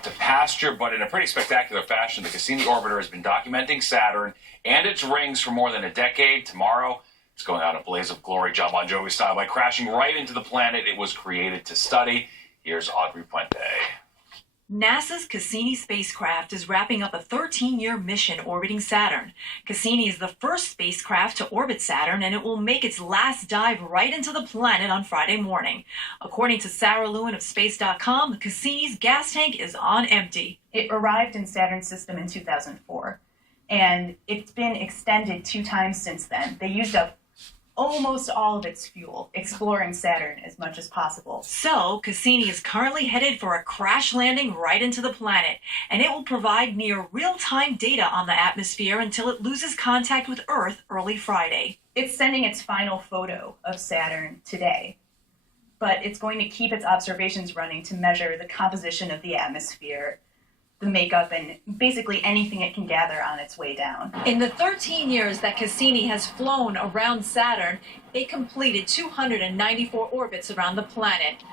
out to pasture, but in a pretty spectacular fashion. The Cassini orbiter has been documenting Saturn and its rings for more than a decade. Tomorrow, it's going out in a blaze of glory, John Bon Jovi style, by crashing right into the planet it was created to study. Here's Audrey Puente. NASA's Cassini spacecraft is wrapping up a 13-year mission orbiting Saturn. Cassini is the first spacecraft to orbit Saturn, and it will make its last dive right into the planet on Friday morning. According to Sarah Lewin of Space.com, Cassini's gas tank is on empty. It arrived in Saturn's system in 2004, and it's been extended 2 times since then. They used up almost all of its fuel, exploring Saturn as much as possible. So, Cassini is currently headed for a crash landing right into the planet, and it will provide near real-time data on the atmosphere until it loses contact with Earth early Friday. It's sending its final photo of Saturn today, but it's going to keep its observations running to measure the composition of the atmosphere, the makeup, and basically anything it can gather on its way down. In the 13 years that Cassini has flown around Saturn, it completed 294 orbits around the planet.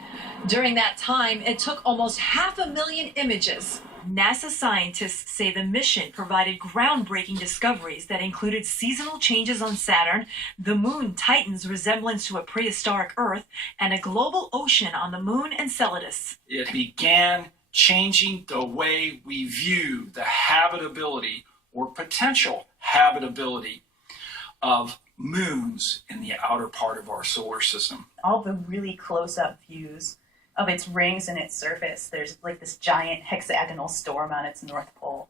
During that time, it took almost 500,000 images. NASA scientists say the mission provided groundbreaking discoveries that included seasonal changes on Saturn, the moon Titan's resemblance to a prehistoric Earth, and a global ocean on the moon Enceladus. It began changing the way we view the habitability or potential habitability of moons in the outer part of our solar system. All the really close-up views of its rings and its surface, there's like this giant hexagonal storm on its north pole.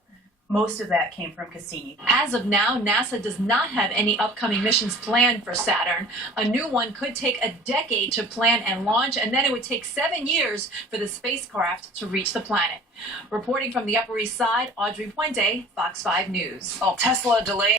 Most of that came from Cassini. As of now, NASA does not have any upcoming missions planned for Saturn. A new one could take a decade to plan and launch, and then it would take 7 years for the spacecraft to reach the planet. Reporting from the Upper East Side, Audrey Puente, Fox 5 News. Well, Tesla delayed